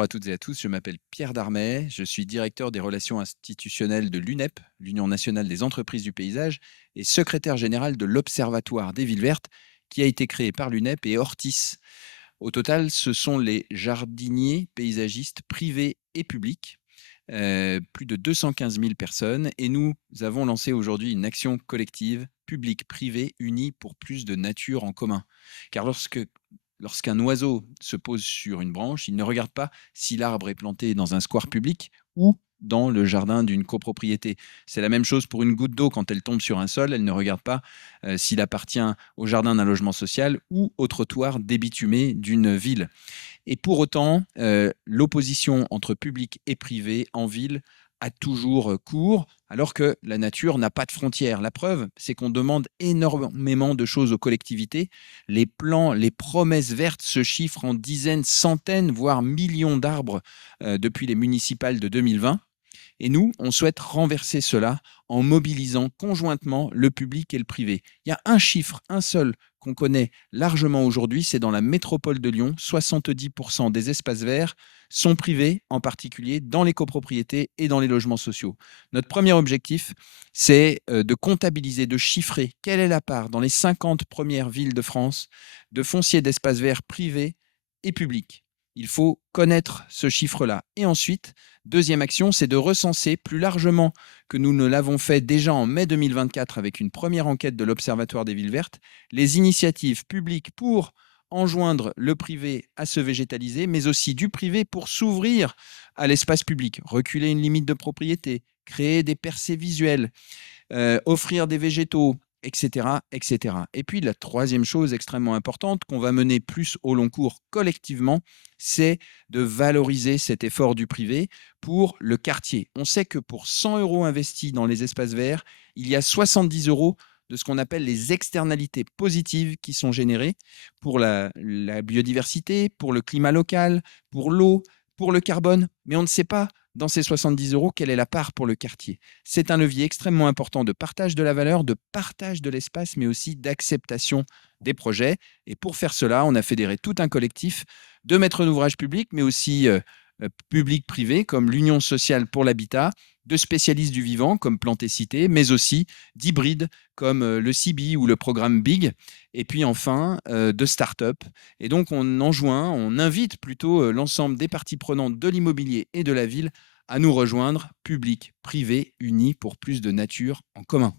Bonjour à toutes et à tous, je m'appelle Pierre Darmet, je suis directeur des relations institutionnelles de l'UNEP, l'Union nationale des entreprises du paysage, et secrétaire général de l'Observatoire des villes vertes, qui a été créé par l'UNEP et Ortis. Au total, ce sont les jardiniers paysagistes privés et publics, plus de 215 000 personnes, et nous avons lancé aujourd'hui une action collective, public-privé, unie pour plus de nature en commun. Car lorsqu'un oiseau se pose sur une branche, il ne regarde pas si l'arbre est planté dans un square public ou dans le jardin d'une copropriété. C'est la même chose pour une goutte d'eau quand elle tombe sur un sol, elle ne regarde pas s'il appartient au jardin d'un logement social ou au trottoir débitumé d'une ville. Et pour autant, l'opposition entre public et privé en ville a toujours cours, alors que la nature n'a pas de frontières. La preuve, c'est qu'on demande énormément de choses aux collectivités. Les plans, les promesses vertes se chiffrent en dizaines, centaines, voire millions d'arbres depuis les municipales de 2020. Et nous, on souhaite renverser cela en mobilisant conjointement le public et le privé. Il y a un chiffre, un seul, qu'on connaît largement aujourd'hui, c'est dans la métropole de Lyon, 70% des espaces verts sont privés, en particulier dans les copropriétés et dans les logements sociaux. Notre premier objectif, c'est de comptabiliser, de chiffrer quelle est la part dans les 50 premières villes de France de foncier d'espaces verts privés et publics. Il faut connaître ce chiffre-là. Et ensuite, deuxième action, c'est de recenser plus largement que nous ne l'avons fait déjà en mai 2024 avec une première enquête de l'Observatoire des villes vertes, les initiatives publiques pour enjoindre le privé à se végétaliser, mais aussi du privé pour s'ouvrir à l'espace public, reculer une limite de propriété, créer des percées visuelles, offrir des végétaux, etc., etc. Et puis la troisième chose extrêmement importante qu'on va mener plus au long cours collectivement, c'est de valoriser cet effort du privé pour le quartier. On sait que pour 100 euros investis dans les espaces verts, il y a 70 euros de ce qu'on appelle les externalités positives qui sont générées pour la biodiversité, pour le climat local, pour l'eau, pour le carbone. Mais on ne sait pas dans ces 70 euros quelle est la part pour le quartier. C'est un levier extrêmement important de partage de la valeur, de partage de l'espace, mais aussi d'acceptation des projets. Et pour faire cela, on a fédéré tout un collectif de maîtres d'ouvrage publics, mais aussi public-privé, comme l'Union sociale pour l'habitat, de spécialistes du vivant, comme Planté Cité, mais aussi d'hybrides, comme le CIBI ou le programme BIG, et puis enfin de start-up. Et donc on invite plutôt l'ensemble des parties prenantes de l'immobilier et de la ville à nous rejoindre, public, privé, unis pour plus de nature en commun.